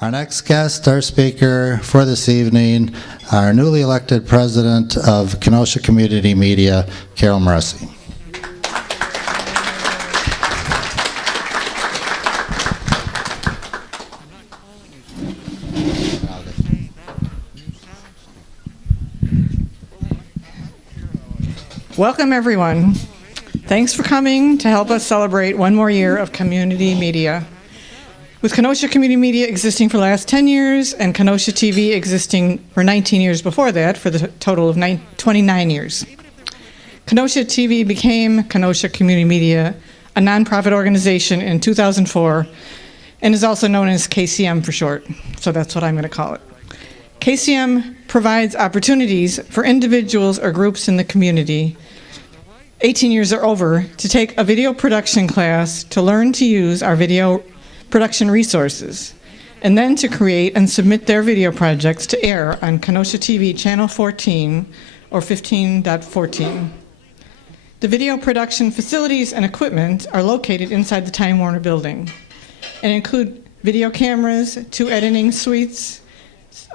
Our next guest, our speaker for this evening, our newly elected president of Kenosha Community Media, Carole Moresi. Welcome, everyone. Thanks for coming to help us celebrate one more year of community media. With Kenosha Community Media existing for the last 10 years and Kenosha TV existing for 19 years before that, for the total of 29 years. Kenosha TV became Kenosha Community Media, a nonprofit organization in 2004, and is also known as KCM for short, so that's what I'm going to call it. KCM provides opportunities for individuals or groups in the community 18 years or over to take a video production class to learn to use our video production resources, and then to create and submit their video projects to air on Kenosha TV Channel 14 or 15.14. The video production facilities and equipment are located inside the Time Warner building and include video cameras, 2 editing suites,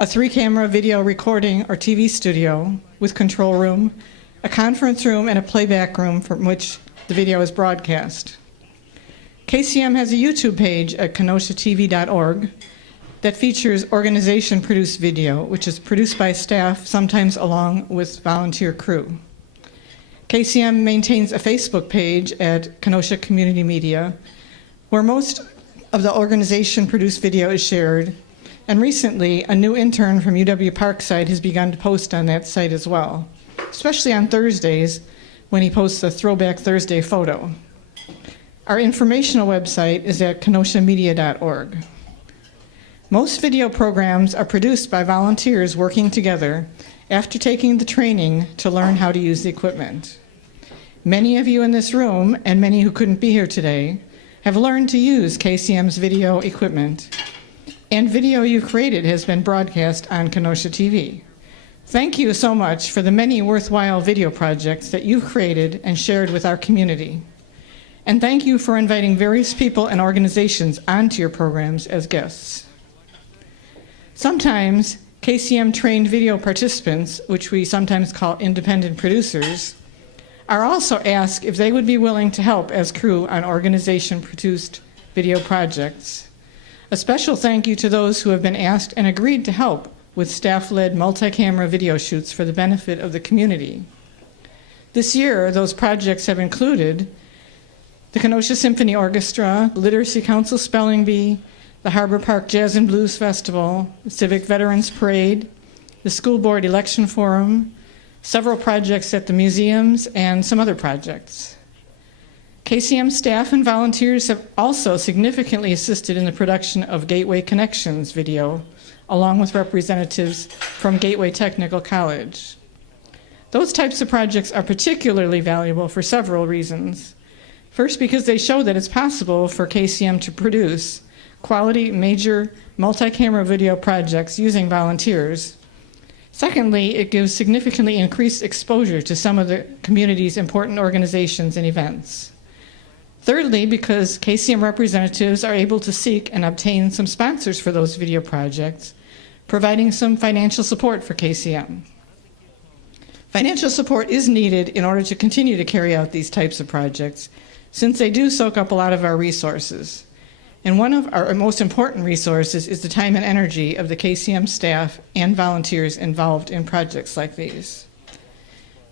a 3-camera video recording or TV studio with control room, a conference room, and a playback room from which the video is broadcast. KCM has a YouTube page at kenoshatv.org that features organization-produced video, which is produced by staff, sometimes along with volunteer crew. KCM maintains a Facebook page at Kenosha Community Media, where most of the organization-produced video is shared, and recently, a new intern from UW Parkside has begun to post on that site as well, especially on Thursdays when he posts a Throwback Thursday photo. Our informational website is at kenoshamedia.org. Most video programs are produced by volunteers working together after taking the training to learn how to use the equipment. Many of you in this room, and many who couldn't be here today, have learned to use KCM's video equipment, and video you've created has been broadcast on Kenosha TV. Thank you so much for the many worthwhile video projects that you've created and shared with our community. And thank you for inviting various people and organizations onto your programs as guests. Sometimes KCM-trained video participants, which we sometimes call independent producers, are also asked if they would be willing to help as crew on organization-produced video projects. A special thank you to those who have been asked and agreed to help with staff-led multi-camera video shoots for the benefit of the community. This year, those projects have included the Kenosha Symphony Orchestra, Literacy Council Spelling Bee, the Harbor Park Jazz and Blues Festival, the Civic Veterans Parade, the School Board Election Forum, several projects at the museums, and some other projects. KCM staff and volunteers have also significantly assisted in the production of Gateway Connections video, along with representatives from Gateway Technical College. Those types of projects are particularly valuable for several reasons. First, because they show that it's possible for KCM to produce quality, major, multi-camera video projects using volunteers. Secondly, it gives significantly increased exposure to some of the community's important organizations and events. Thirdly, because KCM representatives are able to seek and obtain some sponsors for those video projects, providing some financial support for KCM. Financial support is needed in order to continue to carry out these types of projects, since they do soak up a lot of our resources. And one of our most important resources is the time and energy of the KCM staff and volunteers involved in projects like these.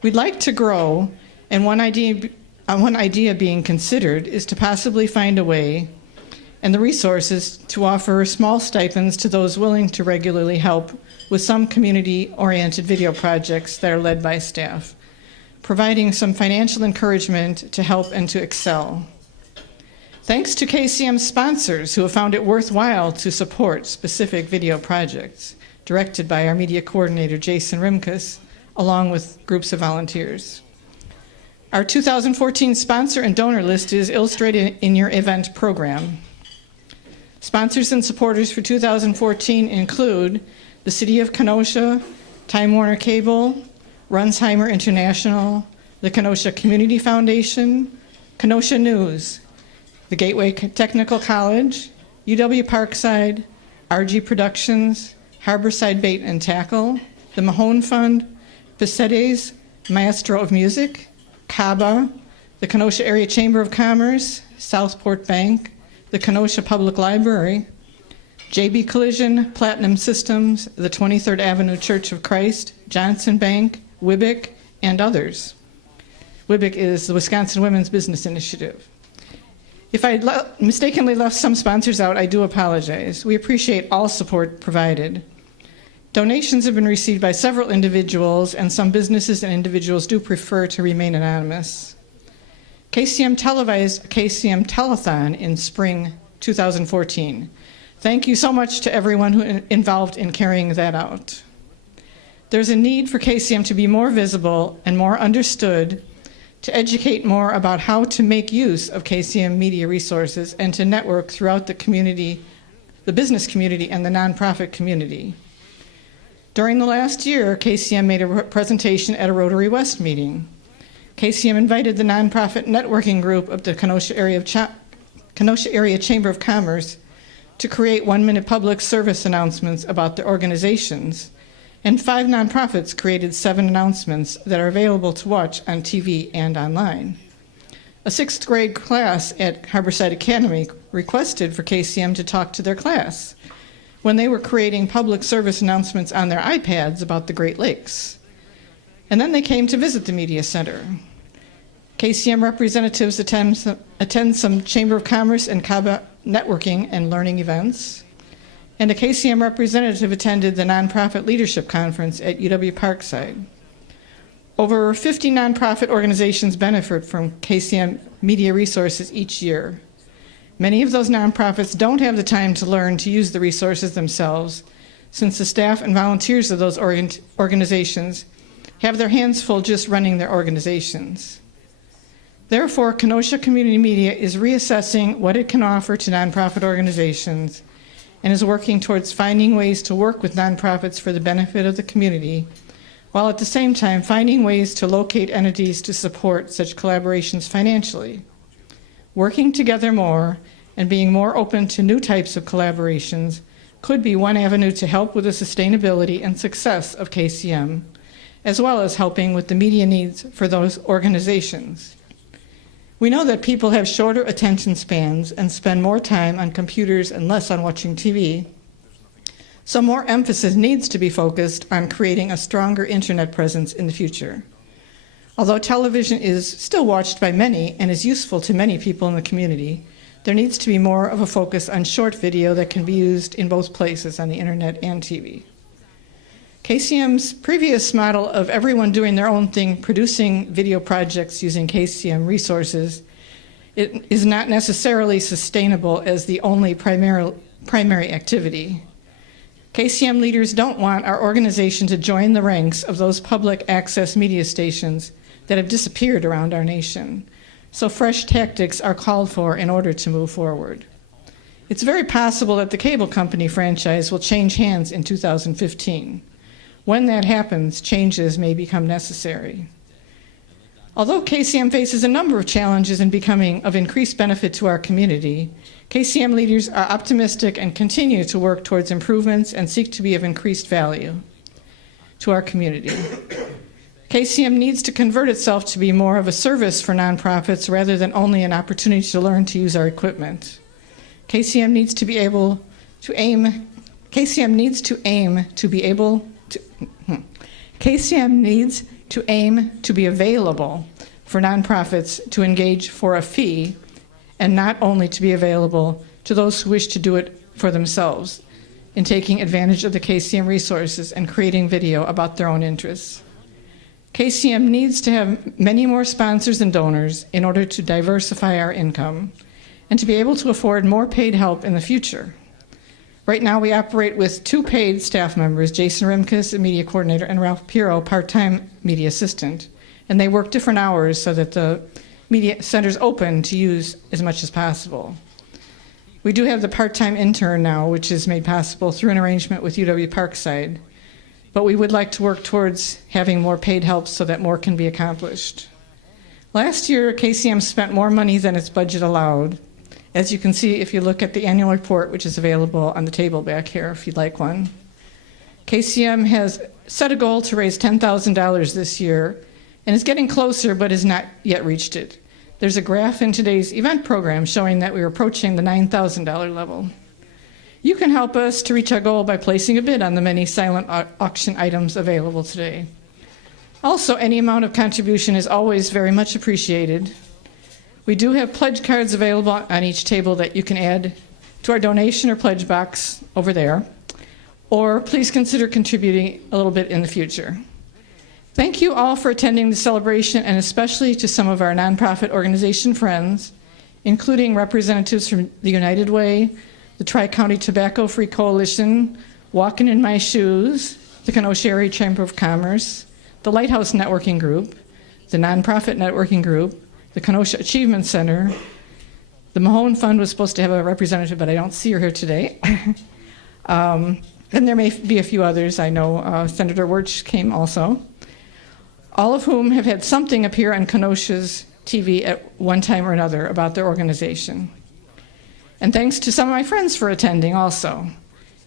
We'd like to grow, and one idea being considered is to possibly find a way and the resources to offer small stipends to those willing to regularly help with some community-oriented video projects that are led by staff, providing some financial encouragement to help and to excel. Thanks to KCM sponsors who have found it worthwhile to support specific video projects, directed by our media coordinator, Jason Rimkus, along with groups of volunteers. Our 2014 sponsor and donor list is illustrated in your event program. Sponsors and supporters for 2014 include the City of Kenosha, Time Warner Cable, Runsheimer International, the Kenosha Community Foundation, Kenosha News, the Gateway Technical College, UW Parkside, RG Productions, Harborside Bait and Tackle, the Mahone Fund, Pacedes, Maestro of Music, CABA, the Kenosha Area Chamber of Commerce, Southport Bank, the Kenosha Public Library, JB Collision, Platinum Systems, the 23rd Avenue Church of Christ, Johnson Bank, WIBIC, and others. WIBIC is the Wisconsin Women's Business Initiative. If I mistakenly left some sponsors out, I do apologize. We appreciate all support provided. Donations have been received by several individuals, and some businesses and individuals do prefer to remain anonymous. KCM televised a KCM telethon in spring 2014. Thank you so much to everyone who involved in carrying that out. There's a need for KCM to be more visible and more understood, to educate more about how to make use of KCM media resources and to network throughout the community, the business community and the nonprofit community. During the last year, KCM made a presentation at a Rotary West meeting. KCM invited the nonprofit networking group of the Kenosha Area Chamber of Commerce to create 1-minute public service announcements about their organizations, and 5 nonprofits created 7 announcements that are available to watch on TV and online. A 6th grade class at Harborside Academy requested for KCM to talk to their class when they were creating public service announcements on their iPads about the Great Lakes. And then they came to visit the Media Center. KCM representatives attend some Chamber of Commerce and CABA networking and learning events. And a KCM representative attended the Nonprofit Leadership Conference at UW Parkside. Over 50 nonprofit organizations benefit from KCM media resources each year. Many of those nonprofits don't have the time to learn to use the resources themselves, since the staff and volunteers of those organizations have their hands full just running their organizations. Therefore, Kenosha Community Media is reassessing what it can offer to nonprofit organizations and is working towards finding ways to work with nonprofits for the benefit of the community, while at the same time finding ways to locate entities to support such collaborations financially. Working together more and being more open to new types of collaborations could be one avenue to help with the sustainability and success of KCM, as well as helping with the media needs for those organizations. We know that people have shorter attention spans and spend more time on computers and less on watching TV, so more emphasis needs to be focused on creating a stronger internet presence in the future. Although television is still watched by many and is useful to many people in the community, there needs to be more of a focus on short video that can be used in both places, on the internet and TV. KCM's previous model of everyone doing their own thing, producing video projects using KCM resources, it is not necessarily sustainable as the only primary activity. KCM leaders don't want our organization to join the ranks of those public access media stations that have disappeared around our nation. So fresh tactics are called for in order to move forward. It's very possible that the cable company franchise will change hands in 2015. When that happens, changes may become necessary. Although KCM faces a number of challenges in becoming of increased benefit to our community, KCM leaders are optimistic and continue to work towards improvements and seek to be of increased value to our community. KCM needs to convert itself to be more of a service for nonprofits rather than only an opportunity to learn to use our equipment. KCM needs to aim to be available for nonprofits to engage for a fee, and not only to be available to those who wish to do it for themselves in taking advantage of the KCM resources and creating video about their own interests. KCM needs to have many more sponsors and donors in order to diversify our income and to be able to afford more paid help in the future. Right now, we operate with 2 paid staff members, Jason Remkus, a media coordinator, and Ralph Piro, part-time media assistant. And they work different hours so that the media center's open to use as much as possible. We do have the part-time intern now, which is made possible through an arrangement with UW Parkside. But we would like to work towards having more paid help so that more can be accomplished. Last year, KCM spent more money than its budget allowed, as you can see if you look at the annual report, which is available on the table back here if you'd like one. KCM has set a goal to raise $10,000 this year and is getting closer but has not yet reached it. There's a graph in today's event program showing that we're approaching the $9,000 level. You can help us to reach our goal by placing a bid on the many silent auction items available today. Also, any amount of contribution is always very much appreciated. We do have pledge cards available on each table that you can add to our donation or pledge box over there. Or please consider contributing a little bit in the future. Thank you all for attending the celebration, and especially to some of our nonprofit organization friends, including representatives from the United Way, the Tri-County Tobacco-Free Coalition, Walking in My Shoes, the Kenosha Area Chamber of Commerce, the Lighthouse Networking Group, the Nonprofit Networking Group, the Kenosha Achievement Center. The Mahone Fund was supposed to have a representative, but I don't see her here today. And there may be a few others. I know Senator Wirch came also. All of whom have had something appear on Kenosha's TV at one time or another about their organization. And thanks to some of my friends for attending also.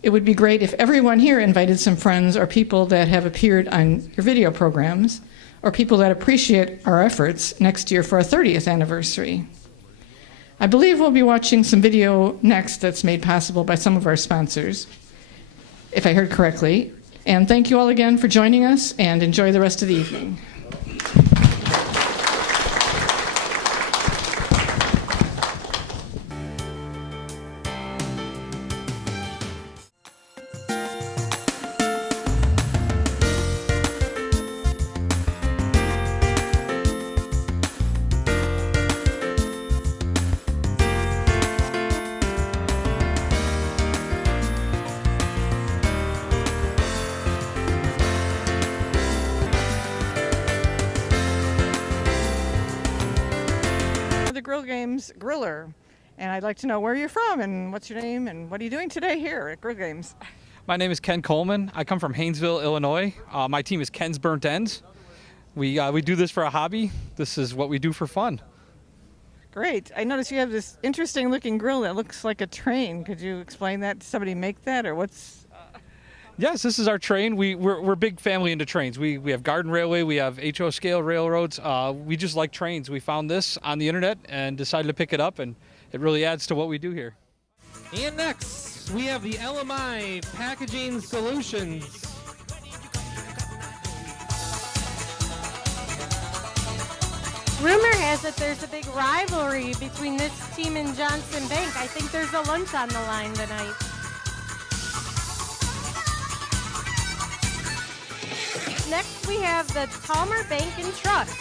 It would be great if everyone here invited some friends or people that have appeared on your video programs, or people that appreciate our efforts next year for our 30th anniversary. I believe we'll be watching some video next that's made possible by some of our sponsors, if I heard correctly. And thank you all again for joining us, and enjoy the rest of the evening. The Grill Games griller, and I'd like to know where you're from and what's your name and what are you doing today here at Grill Games? My name is Ken Coleman. I come from Haynesville, Illinois. My team is Ken's Burnt Ends. We do this for a hobby. This is what we do for fun. Great. I notice you have this interesting looking grill that looks like a train. Could you explain that? Did somebody make that, or what's... Yes, this is our train. We're a big family into trains. We have Garden Railway, we have HO scale railroads. We just like trains. We found this on the internet and decided to pick it up, and it really adds to what we do here. And next, we have the LMI Packaging Solutions. Rumor has it there's a big rivalry between this team and Johnson Bank. I think there's a lunch on the line tonight. Next, we have the Talmer Bank and Trust.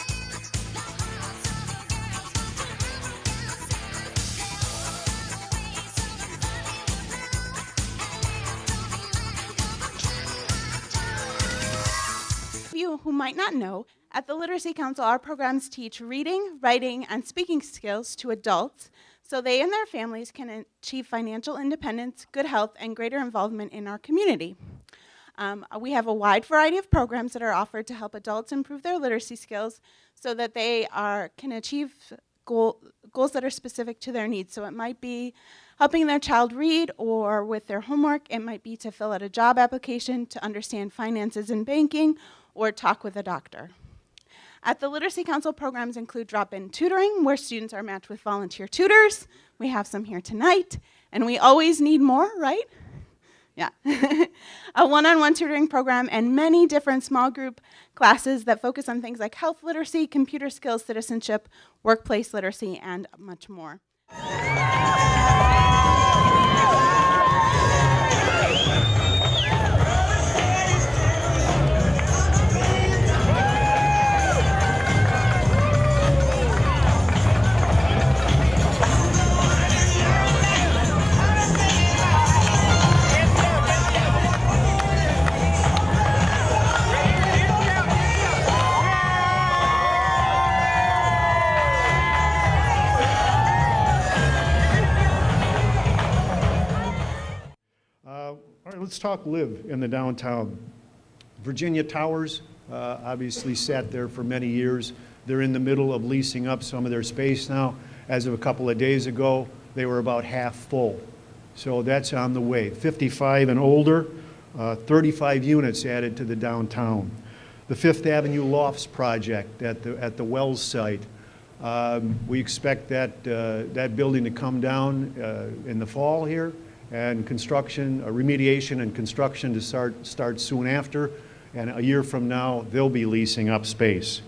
You who might not know, at the Literacy Council, our programs teach reading, writing, and speaking skills to adults so they and their families can achieve financial independence, good health, and greater involvement in our community. We have a wide variety of programs that are offered to help adults improve their literacy skills so that they can achieve goals that are specific to their needs. So it might be helping their child read, or with their homework, it might be to fill out a job application, to understand finances and banking, or talk with a doctor. At the Literacy Council, programs include drop-in tutoring, where students are matched with volunteer tutors. We have some here tonight, and we always need more, right? Yeah. A one-on-one tutoring program, and many different small group classes that focus on things like health literacy, computer skills, citizenship, workplace literacy, and much more. All right, let's talk live in the downtown. Virginia Towers obviously sat there for many years. They're in the middle of leasing up some of their space now. As of a couple of days ago, they were about half full. So that's on the way. 55 and older, 35 units added to the downtown. The Fifth Avenue Lofts project at the Wells site, we expect that building to come down in the fall here, and construction, remediation and construction to start soon after, and a year from now they'll be leasing up space.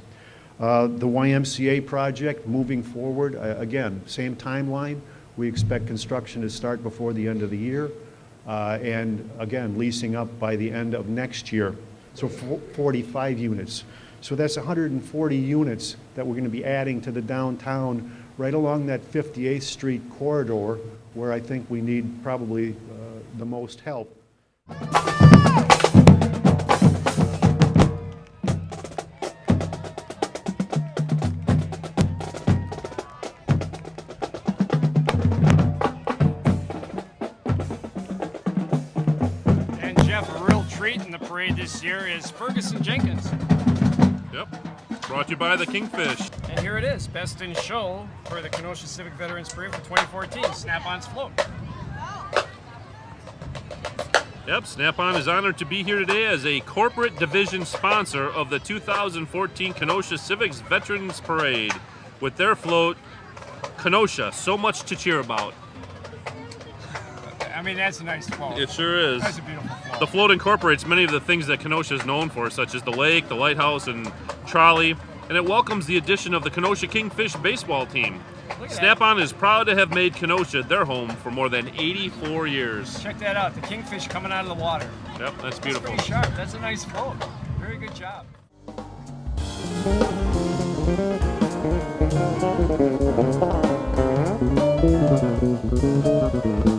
The YMCA project moving forward, again, same timeline. We expect construction to start before the end of the year, and again, leasing up by the end of next year. So 45 units. So that's 140 units that we're going to be adding to the downtown right along that 58th Street corridor, where I think we need probably the most help. And Jeff, a real treat in the parade this year is Ferguson Jenkins. Yep. Brought to you by the Kingfish. And here it is, Best in Show for the Kenosha Civic Veterans Parade for 2014, Snap-on's float. Yep, Snap-on is honored to be here today as a corporate division sponsor of the 2014 Kenosha Civics Veterans Parade with their float, Kenosha, so much to cheer about. I mean, that's a nice float. It sure is. That's a beautiful float. The float incorporates many of the things that Kenosha is known for, such as the lake, the lighthouse, and trolley, and it welcomes the addition of the Kenosha Kingfish baseball team. Snap-on is proud to have made Kenosha their home for more than 84 years. Check that out, the kingfish coming out of the water. Yep, that's beautiful. That's pretty sharp. That's a nice float. Very good job. Thank you.